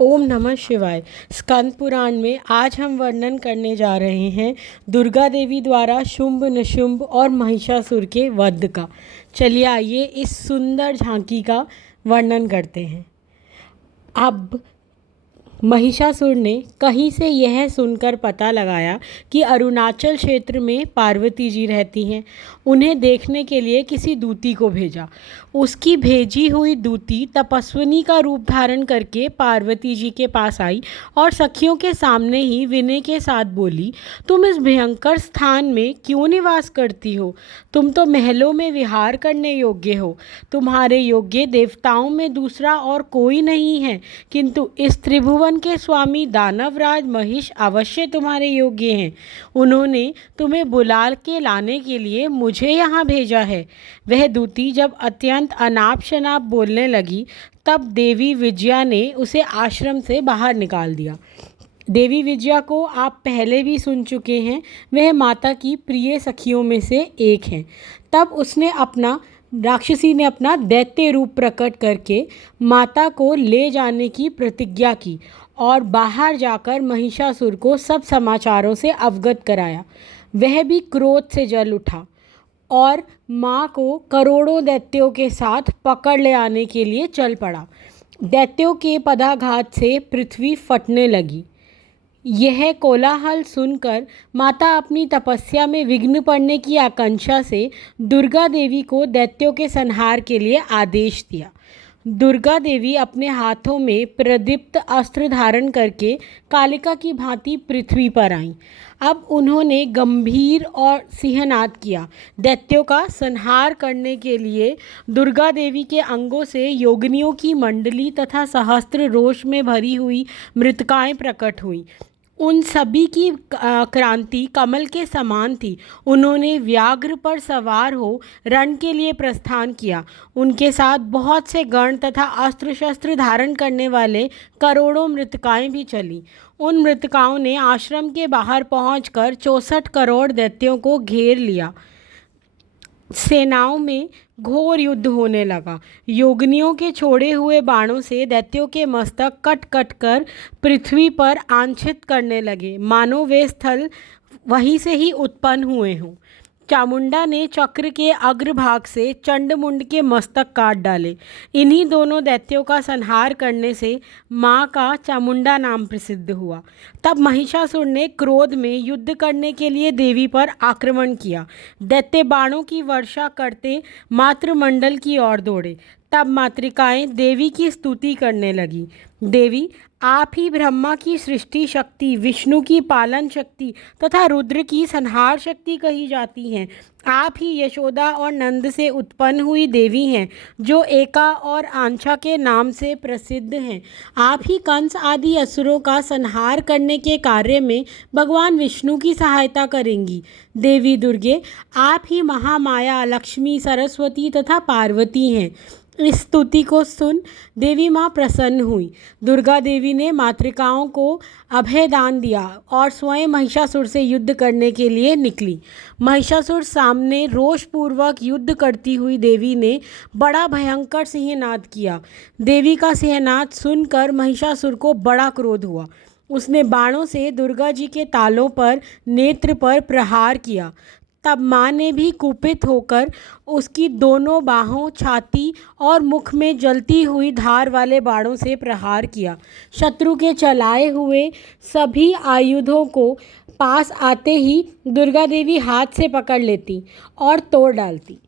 ओम नमः शिवाय। स्कंद पुराण में आज हम वर्णन करने जा रहे हैं दुर्गा देवी द्वारा शुंभ निशुंभ और महिषासुर के वध का। चलिए आइए इस सुंदर झांकी का वर्णन करते हैं। अब महिषासुर ने कहीं से यह सुनकर पता लगाया कि अरुणाचल क्षेत्र में पार्वती जी रहती हैं। उन्हें देखने के लिए किसी दूती को भेजा। उसकी भेजी हुई दूती तपस्विनी का रूप धारण करके पार्वती जी के पास आई और सखियों के सामने ही विनय के साथ बोली, तुम इस भयंकर स्थान में क्यों निवास करती हो? तुम तो महलों में विहार करने योग्य हो। तुम्हारे योग्य देवताओं में दूसरा और कोई नहीं है, किंतु इस त्रिभुवन के स्वामी दानवराज महिष अवश्य तुम्हारे योग्य हैं। उन्होंने तुम्हें बुला के लाने के लिए मुझे यहाँ भेजा है। वह दूती जब अत्यंत अनाप शनाप बोलने लगी तब देवी विजया ने उसे आश्रम से बाहर निकाल दिया। देवी विजया को आप पहले भी सुन चुके हैं। वह माता की प्रिय सखियों में से एक हैं। तब राक्षसी ने अपना दैत्य रूप प्रकट करके माता को ले जाने की प्रतिज्ञा की और बाहर जाकर महिषासुर को सब समाचारों से अवगत कराया। वह भी क्रोध से जल उठा और माँ को करोड़ों दैत्यों के साथ पकड़ ले आने के लिए चल पड़ा। दैत्यों के पदाघात से पृथ्वी फटने लगी। यह कोलाहल सुनकर माता अपनी तपस्या में विघ्न पड़ने की आकांक्षा से दुर्गा देवी को दैत्यों के संहार के लिए आदेश दिया। दुर्गा देवी अपने हाथों में प्रदीप्त अस्त्र धारण करके कालिका की भांति पृथ्वी पर आईं। अब उन्होंने गंभीर और सिंहनाद किया। दैत्यों का संहार करने के लिए दुर्गा देवी के अंगों से योगिनियों की मंडली तथा सहस्त्र रोष में भरी हुई मृतकाएं प्रकट हुईं। उन सभी की क्रांति कमल के समान थी। उन्होंने व्याघ्र पर सवार हो रण के लिए प्रस्थान किया। उनके साथ बहुत से गण तथा अस्त्र शस्त्र धारण करने वाले करोड़ों मृतकाएं भी चलीं। उन मृतकाओं ने आश्रम के बाहर पहुंचकर 64 करोड़ दैत्यों को घेर लिया। सेनाओं में घोर युद्ध होने लगा। योगिनियों के छोड़े हुए बाणों से दैत्यों के मस्तक कट कट कर पृथ्वी पर आंछित करने लगे, मानो वे स्थल वहीं से ही उत्पन्न हुए हों। चामुंडा ने चक्र के अग्रभाग से चंडमुंड के मस्तक काट डाले। इन्हीं दोनों दैत्यों का संहार करने से माँ का चामुंडा नाम प्रसिद्ध हुआ। तब महिषासुर ने क्रोध में युद्ध करने के लिए देवी पर आक्रमण किया। दैत्य बाणों की वर्षा करते मातृमंडल की ओर दौड़े। तब मातृकाएं देवी की स्तुति करने लगी। देवी, आप ही ब्रह्मा की सृष्टि शक्ति, विष्णु की पालन शक्ति तथा रुद्र की संहार शक्ति कही जाती हैं। आप ही यशोदा और नंद से उत्पन्न हुई देवी हैं, जो एका और आंछा के नाम से प्रसिद्ध हैं। आप ही कंस आदि असुरों का संहार करने के कार्य में भगवान विष्णु की सहायता करेंगी। देवी दुर्गे, आप ही महामाया, लक्ष्मी, सरस्वती तथा पार्वती हैं। इस स्तुति को सुन देवी माँ प्रसन्न हुई। दुर्गा देवी ने मातृकाओं को अभय दान दिया और स्वयं महिषासुर से युद्ध करने के लिए निकली। महिषासुर सामने रोषपूर्वक युद्ध करती हुई देवी ने बड़ा भयंकर सिंहनाद किया। देवी का सिंहनाद सुनकर महिषासुर को बड़ा क्रोध हुआ। उसने बाणों से दुर्गा जी के तालों पर, नेत्र पर प्रहार किया। तब माँ ने भी कुपित होकर उसकी दोनों बाहों, छाती और मुख में जलती हुई धार वाले बाणों से प्रहार किया। शत्रु के चलाए हुए सभी आयुधों को पास आते ही दुर्गा देवी हाथ से पकड़ लेती और तोड़ डालती।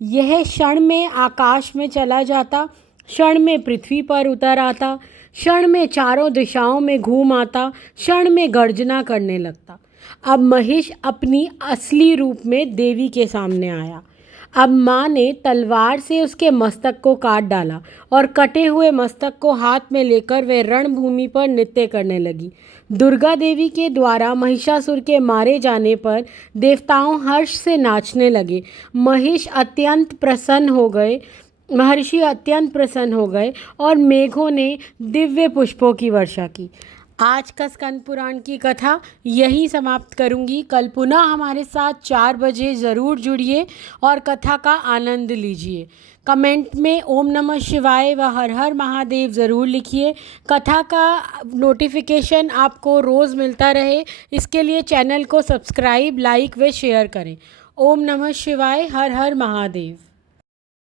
यह क्षण में आकाश में चला जाता, क्षण में पृथ्वी पर उतर आता, क्षण में चारों दिशाओं में घूम आता, क्षण में गर्जना करने लगता। अब महिष अपनी असली रूप में देवी के सामने आया। अब माँ ने तलवार से उसके मस्तक को काट डाला और कटे हुए मस्तक को हाथ में लेकर वह रणभूमि पर नृत्य करने लगी। दुर्गा देवी के द्वारा महिषासुर के मारे जाने पर देवताओं हर्ष से नाचने लगे। महर्षि अत्यंत प्रसन्न हो गए और मेघों ने दिव्य पुष्पों की वर्षा की। आज का स्कंद पुराण की कथा यहीं समाप्त करूंगी। कल पुनः हमारे साथ 4 बजे ज़रूर जुड़िए और कथा का आनंद लीजिए। कमेंट में ओम नमः शिवाय व हर हर महादेव ज़रूर लिखिए। कथा का नोटिफिकेशन आपको रोज़ मिलता रहे, इसके लिए चैनल को सब्सक्राइब, लाइक व शेयर करें। ओम नमः शिवाय, हर हर महादेव।